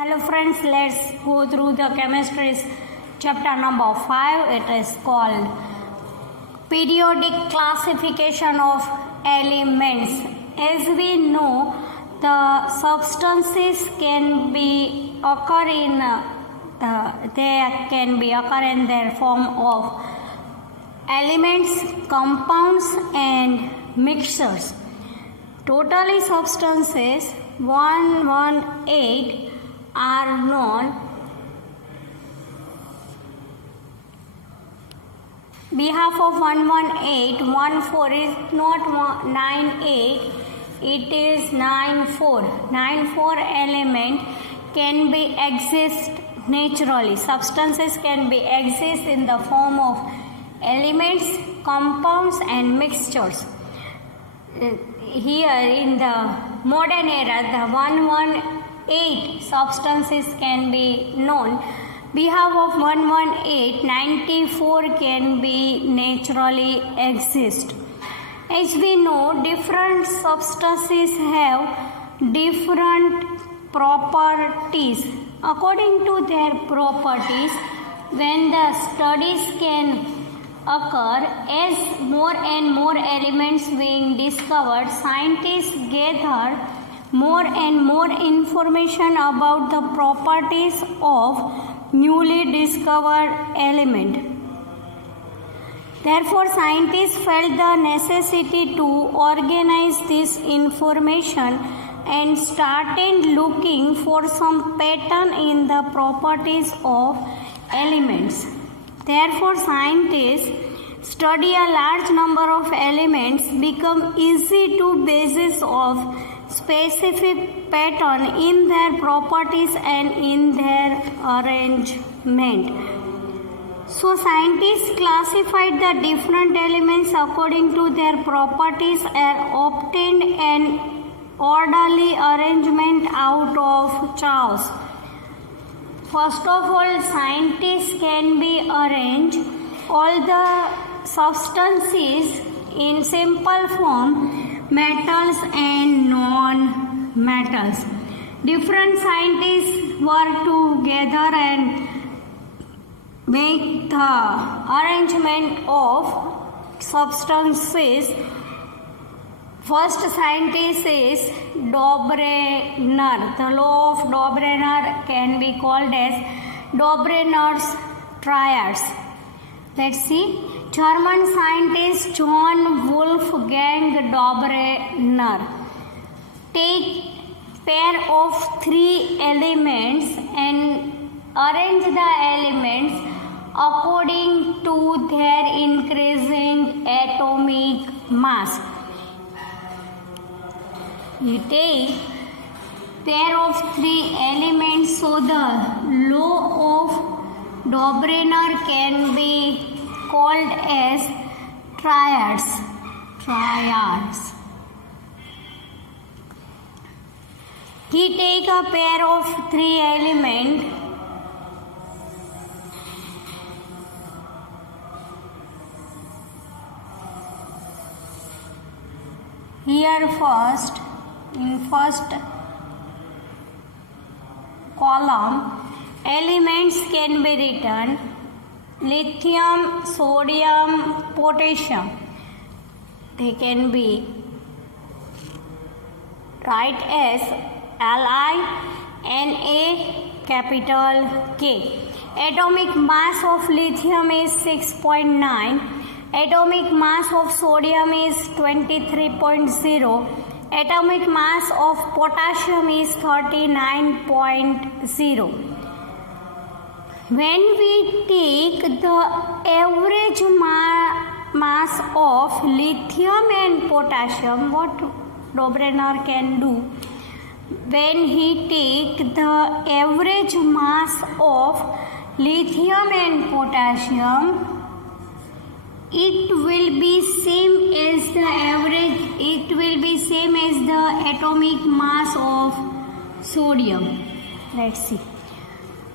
Hello friends, let's go through the chemistry chapter number 5. It is called periodic classification of elements. As we know, the substances can be occur in their form of elements, compounds and mixtures. Totally substances 118 are known. Behalf of 118, 14 is not 98, it is 94. 94 element can be exist naturally. Substances can be exist in the form of elements, compounds and mixtures. Here in the modern era, the 118 substances can be known. Behalf of 118, 94 can be naturally exist. As we know, different substances have different properties. According to their properties, when the studies can occur, as more and more elements being discovered, scientists gather more and more information about the properties of newly discovered element. Therefore, scientists felt the necessity to organize this information and started looking for some pattern in the properties of elements. Therefore, scientists study a large number of elements, become easy to basis of specific pattern in their properties and in their arrangement. So, scientists classified the different elements according to their properties and obtained an orderly arrangement out of chaos. First of all, scientists can be arrange all the substances in simple form, metals and non-metals. Different scientists work together and make the arrangement of substances. First scientist is Dobereiner. The law of Dobereiner can be called as Dobereiner's triads. Let's see. German scientist John Wolfgang Dobereiner take pair of three elements and arrange the elements according to their increasing atomic mass. He take pair of three elements, so the law of Dobereiner can be called as triads. He take a pair of three elements here. First, in first column, elements can be written lithium, sodium, potassium. They can be write as Li-Na-K. Atomic mass of lithium is 6.9. Atomic mass of sodium is 23.0. Atomic mass of potassium is 39.0. When we take the average mass of lithium and potassium, what Dobereiner can do? When he take the average mass of lithium and potassium, it will be same as the average, it will be same as the atomic mass of sodium. Let's see.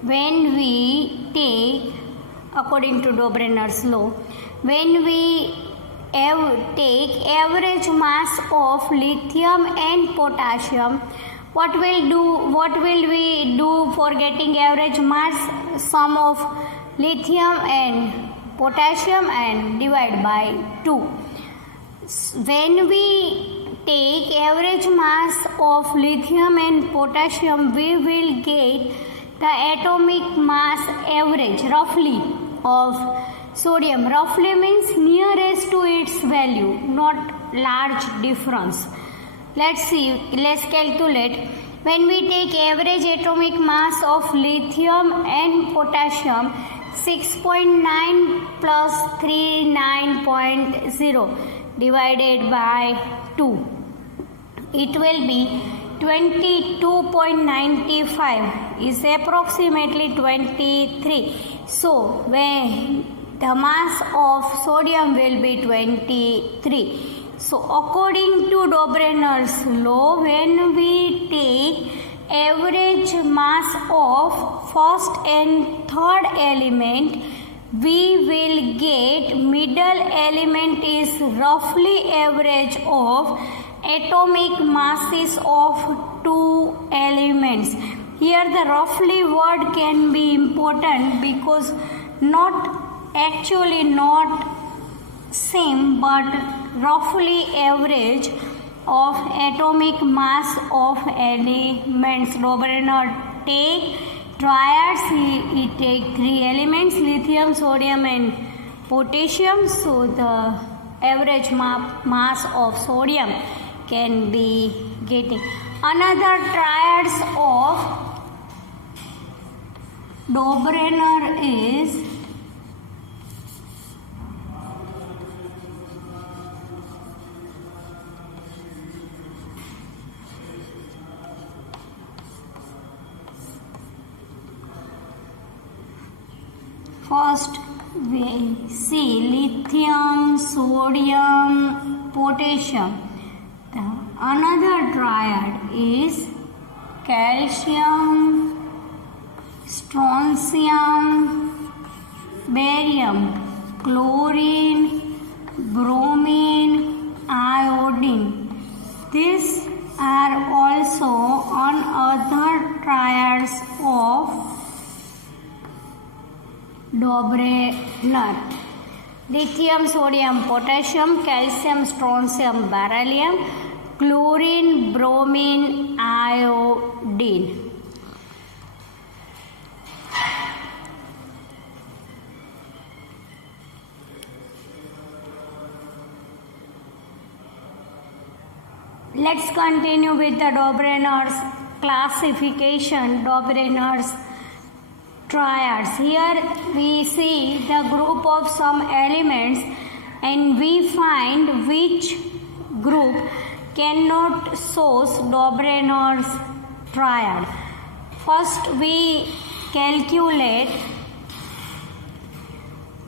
When we take, according to Dobereiner's law, when we take average mass of lithium and potassium, What will we do for getting average mass? Sum of lithium and potassium and divide by 2. When we take average mass of lithium and potassium, we will get the atomic mass average roughly of sodium. Roughly means nearest to its value, not large difference. Let's calculate. When we take average atomic mass of lithium and potassium, 6.9 plus 39.0 divided by 2, it will be 22.95 is approximately 23. So when the mass of sodium will be 23. So according to Dobrener's law, when we take average mass of first and third element, we will get middle element is roughly average of atomic masses of two elements. Here the roughly word can be important because not same but roughly average of atomic mass of elements. Dobrener take triads, he take three elements, lithium, sodium and potassium. So the average mass of sodium can be getting. Another triads of Dobrener is first we see lithium, sodium, potassium. Another triad is calcium, strontium, barium, chlorine, bromine, iodine. These are also another triads of Dobrener. Lithium, sodium, potassium, calcium, strontium, beryllium, chlorine, bromine, iodine. Let's continue with the Dobrener's classification, Dobrener's triads. Here we see the group of some elements and we find which group cannot show Dobrener's triad. First we calculate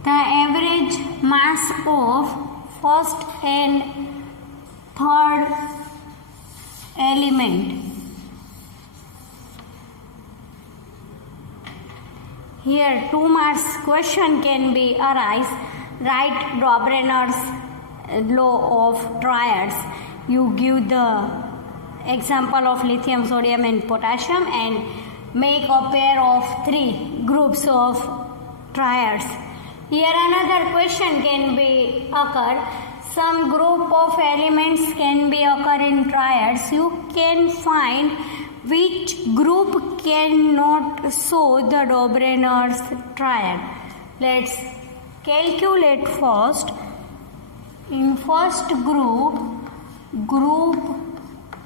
the average mass of first and third element. Here 2 marks question can be arise. Write Dobrener's law of triads. You give the example of lithium, sodium and potassium and make a pair of 3 groups of triads. Here another question can be occur. Some group of elements can be occur in triads. You can find which group cannot show the Dobrener's triad. Let's calculate first. In first group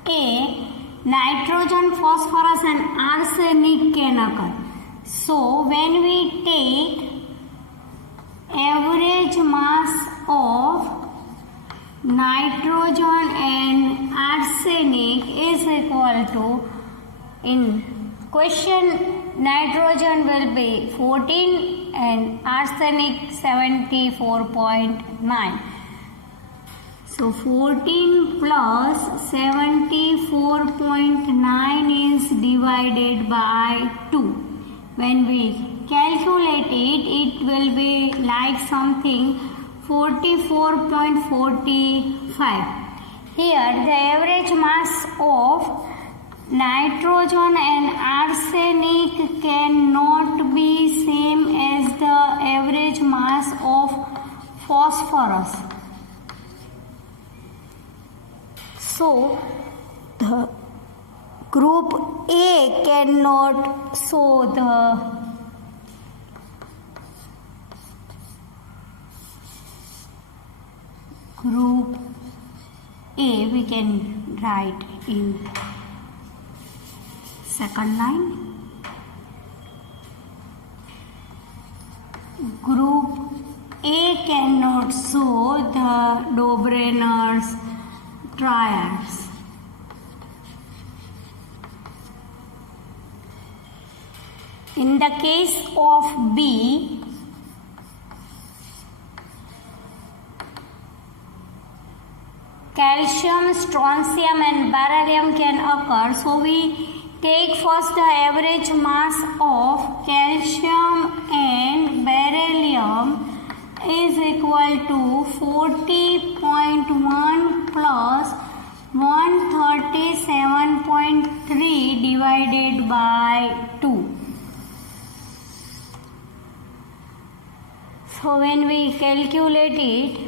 A, nitrogen, phosphorus and arsenic can occur. So when we take average mass of nitrogen and arsenic is equal to, in question nitrogen will be 14 and arsenic 74.9. So 14 plus 74.9 is divided by 2. When we calculate it, it will be like something 44.45. Here the average mass of nitrogen and arsenic cannot be same as the average mass of phosphorus. So the group A cannot, so the group A we can write in second line. Group A cannot show the Dobrener's triads. In the case of B, calcium, strontium and beryllium can occur. So we take first the average mass of calcium and beryllium is equal to 40.1 plus 137.3 divided by 2. So when we calculate it,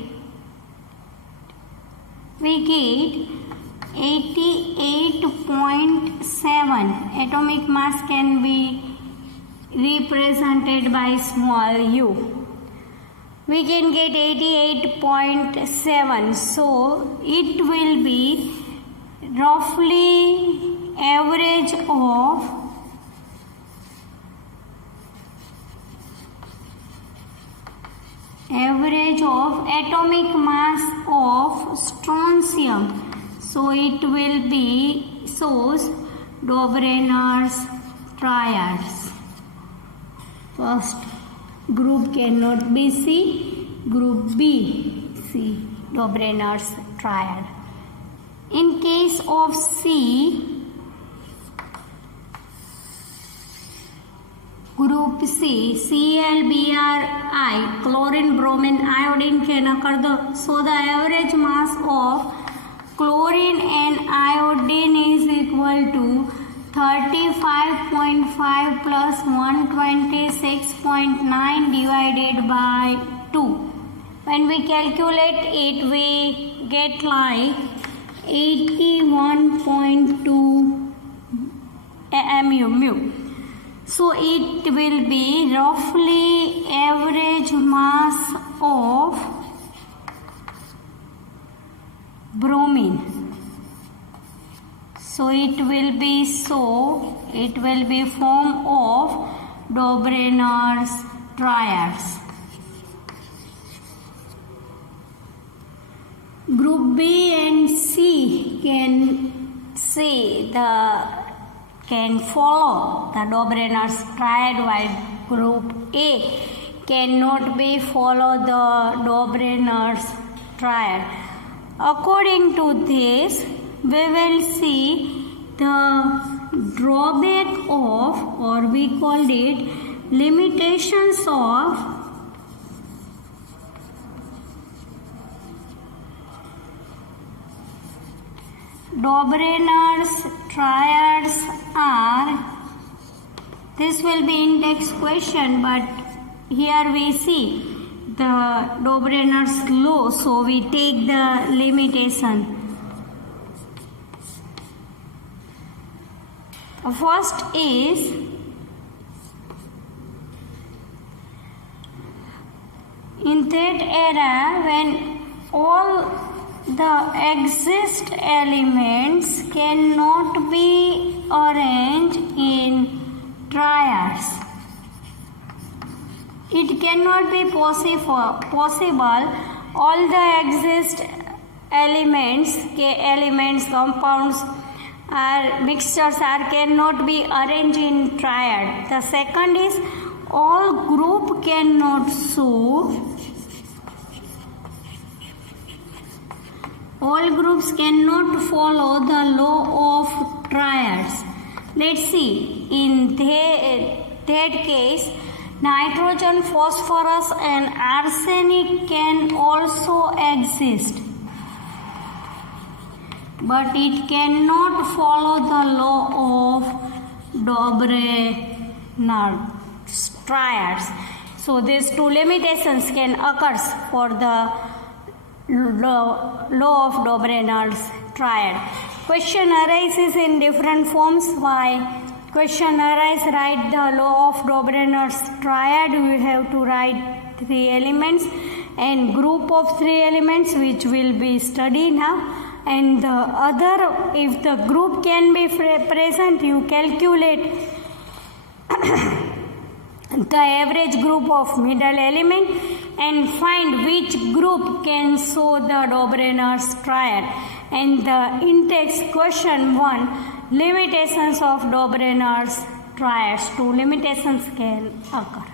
we get 88.7. Atomic mass can be represented by small u. We can get 88.7. So it will be roughly average of atomic mass of strontium. So it will be shows Dobrener's triads. First group cannot be C, group B, C, Dobrener's triad. In case of C, group C, Cl, Bri, chlorine, bromine, iodine can occur. So the average mass of chlorine and iodine is equal to 35.5 plus 126.9 divided by 2. When we calculate it, we get like 81.2 mu. So it will be roughly average mass of bromine. So it will be form of Dobrener's triads. Group B and C can follow the Dobrener's triad, while group A cannot be follow the Dobrener's triad. According to this, we will see the drawback of, or we called it limitations of Dobrener's triads are, this will be index question, but here we see the Dobrener's law, so we take the limitation. First is in that era when all the exist elements cannot be arranged in triads. It cannot be possible all the exist elements, compounds or mixtures cannot be arranged in triad. The second is all group cannot show, all groups cannot follow the law of triads. Let's see, in that case, nitrogen, phosphorus and arsenic can also exist. but it cannot follow the law of Dobrener's triads. So these two limitations can occur for the law of Dobrener's triad. Question arises in different forms. Why? Question arises, write the law of Dobrener's triad. We have to write 3 elements and group of 3 elements, which will be studied now. And the other, if the group can be present, you calculate the average group of middle element and find which group can show the Dobrener's triad. And the in-text question 1, limitations of Dobrener's triads. 2 limitations can occur.